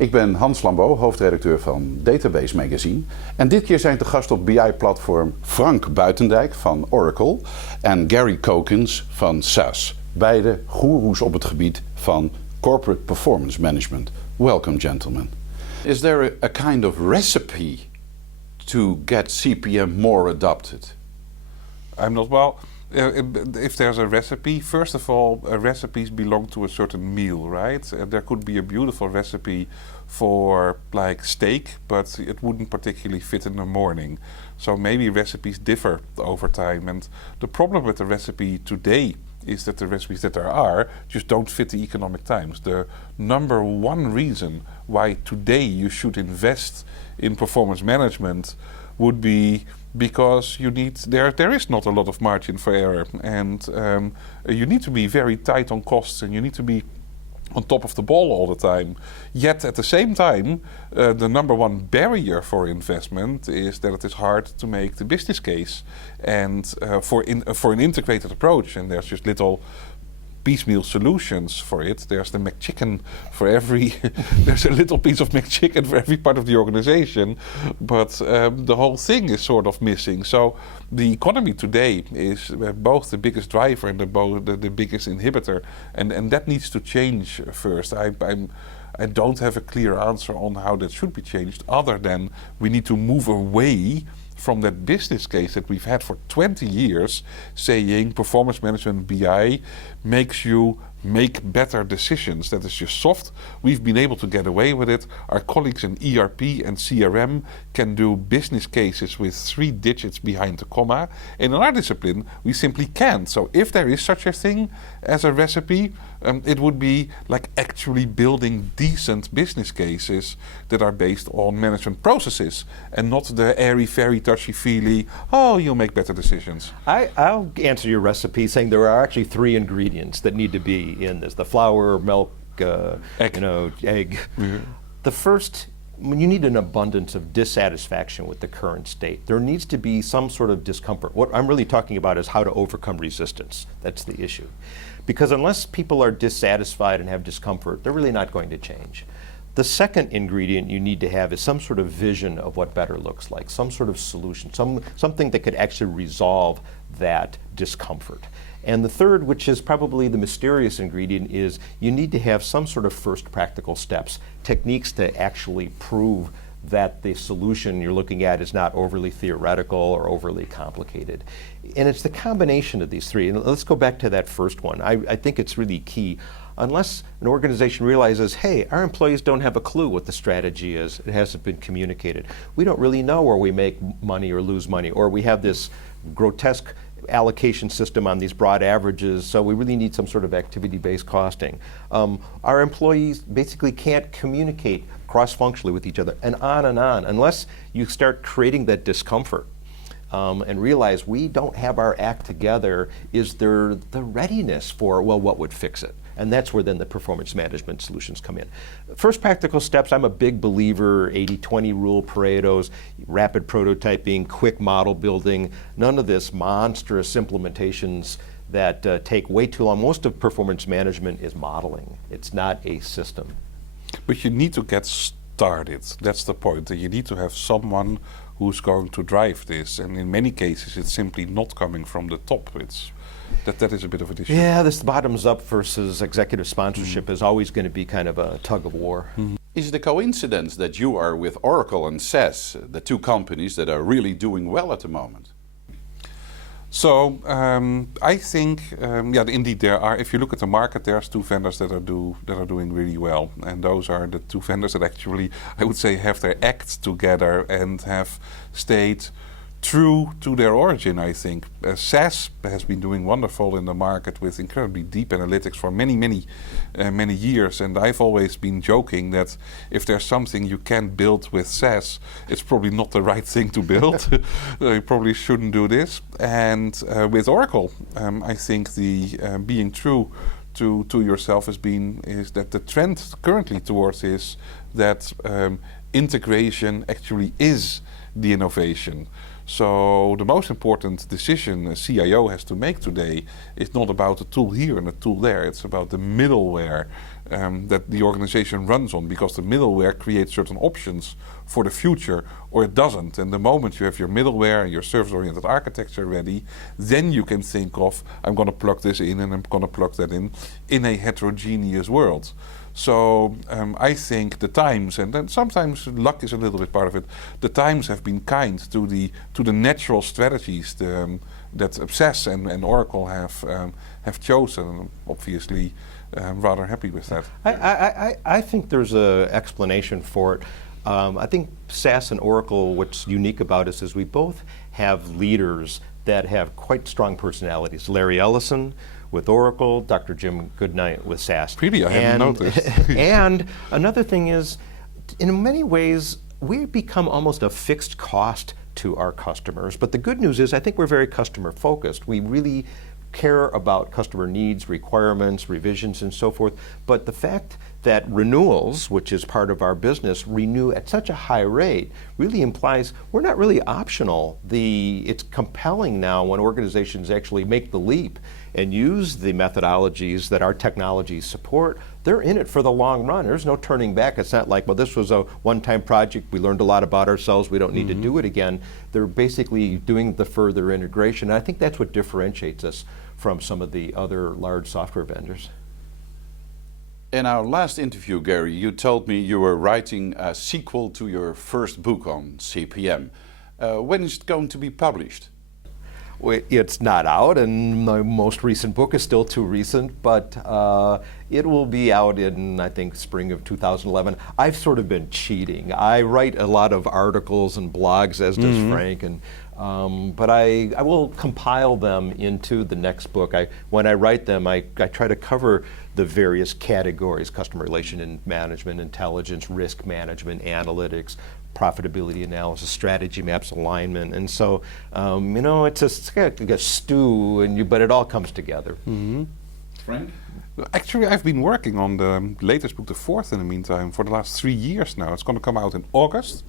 Ik ben Hans Lambeau, hoofdredacteur van Database Magazine. En dit keer zijn te gast op BI-platform Frank Buitendijk van Oracle en Gary Cokins van SAS. Beide goeroes op het gebied van corporate performance management. Welcome, gentlemen. Is there a kind of recipe to get CPM more adopted? I'm not well. If there's a recipe, first of all, recipes belong to a certain meal, right? There could be a beautiful recipe for like steak, but it wouldn't particularly fit in the morning. So maybe recipes differ over time. And the problem with the recipe today is that the recipes that there are just don't fit the economic times. The number one reason why today you should invest in performance management would be because there is not a lot of margin for error, and you need to be very tight on costs, and you need to be on top of the ball all the time. Yet at the same time, the number one barrier for investment is that it is hard to make the business case, and for an integrated approach. And there's just little piecemeal solutions for it. There's the McChicken for every. There's a little piece of McChicken for every part of the organization, but the whole thing is sort of missing. So the economy today is both the biggest driver and the biggest inhibitor, and that needs to change first. I don't have a clear answer on how that should be changed, other than we need to move away from that business case that we've had for 20 years, saying performance management BI makes you make better decisions. That is just soft. We've been able to get away with it. Our colleagues in ERP and CRM can do business cases with 3 digits behind the comma. And in our discipline, we simply can't. So if there is such a thing as a recipe, it would be like actually building decent business cases that are based on management processes and not the airy-fairy, touchy-feely, oh, you'll make better decisions. I'll answer your recipe saying there are actually 3 ingredients that need to be in this: the flour, milk, egg. Mm-hmm. The first, when you need an abundance of dissatisfaction with the current state, there needs to be some sort of discomfort. What I'm really talking about is how to overcome resistance. That's the issue. Because unless people are dissatisfied and have discomfort, they're really not going to change. The second ingredient you need to have is some sort of vision of what better looks like, some sort of solution, something that could actually resolve that discomfort. And the third, which is probably the mysterious ingredient, is you need to have some sort of first practical steps, techniques to actually prove that the solution you're looking at is not overly theoretical or overly complicated. And it's the combination of these 3. And let's go back to that first one. I think it's really key. Unless an organization realizes, hey, our employees don't have a clue what the strategy is, it hasn't been communicated. We don't really know where we make money or lose money, or we have this grotesque allocation system on these broad averages, so we really need some sort of activity-based costing. Our employees basically can't communicate cross-functionally with each other, and on, unless you start creating that discomfort and realize we don't have our act together. Is there the readiness for, well, what would fix it? And that's where then the performance management solutions come in. First practical steps, I'm a big believer, 80-20 rule, Pareto's, rapid prototyping, quick model building, none of this monstrous implementations that take way too long. Most of performance management is modeling. It's not a system. But you need to get started. That's the point. That you need to have someone who's going to drive this. And in many cases, it's simply not coming from the top. That is a bit of an issue. Yeah, this bottoms up versus executive sponsorship is always going to be kind of a tug of war. Is it a coincidence that you are with Oracle and SAS, the 2 companies that are really doing well at the moment? So I think, indeed there are. If you look at the market, there's 2 vendors that are doing really well, and those are the 2 vendors that actually, I would say, have their act together and have stayed true to their origin, I think. SAS has been doing wonderful in the market with incredibly deep analytics for many years, and I've always been joking that if there's something you can't build with SAS, it's probably not the right thing to build. You probably shouldn't do this. And with Oracle, I think the being true to yourself is that the trend currently towards is that integration actually is the innovation. So the most important decision a CIO has to make today is not about a tool here and a tool there. It's about the middleware that the organization runs on, because the middleware creates certain options for the future, or it doesn't. And the moment you have your middleware and your service-oriented architecture ready, then you can think of, I'm going to plug this in and I'm going to plug that in a heterogeneous world. So I think the times, and then sometimes luck is a little bit part of it, the times have been kind to the natural strategies that Obsess and Oracle have chosen. Obviously, rather happy with that. I think there's an explanation for it. I think SAS and Oracle, what's unique about us is we both have leaders that have quite strong personalities. Larry Ellison with Oracle, Dr. Jim Goodnight with SAS. Really, I hadn't noticed. And another thing is, in many ways, we become almost a fixed cost to our customers. But the good news is, I think we're very customer focused. We really care about customer needs, requirements, revisions, and so forth. But the fact that renewals, which is part of our business, renew at such a high rate really implies we're not really optional. It's compelling now when organizations actually make the leap and use the methodologies that our technologies support. They're in it for the long run. There's no turning back. It's not like, well, this was a one-time project. We learned a lot about ourselves. We don't need to do it again. They're basically doing the further integration. And I think that's what differentiates us from some of the other large software vendors. In our last interview, Gary, you told me you were writing a sequel to your first book on CPM. When is it going to be published? It's not out, and my most recent book is still too recent, but it will be out in, I think, spring of 2011. I've sort of been cheating. I write a lot of articles and blogs, as does Frank, and but I will compile them into the next book. When I write them, I try to cover the various categories: customer relation management, intelligence, risk management, analytics, profitability analysis, strategy maps, alignment, and so it's like a stew, but it all comes together. Frank? Actually, I've been working on the latest book, the fourth in the meantime, for the last 3 years now. It's going to come out in August.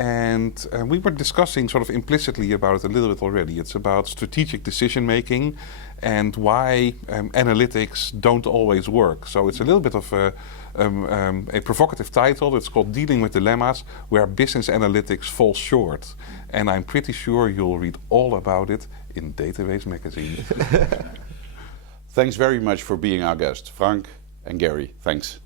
And we were discussing sort of implicitly about it a little bit already. It's about strategic decision making and why analytics don't always work. So it's a little bit of a provocative title. It's called Dealing with Dilemmas Where Business Analytics Falls Short. And I'm pretty sure you'll read all about it in Database Magazine. Thanks very much for being our guest, Frank and Gary. Thanks.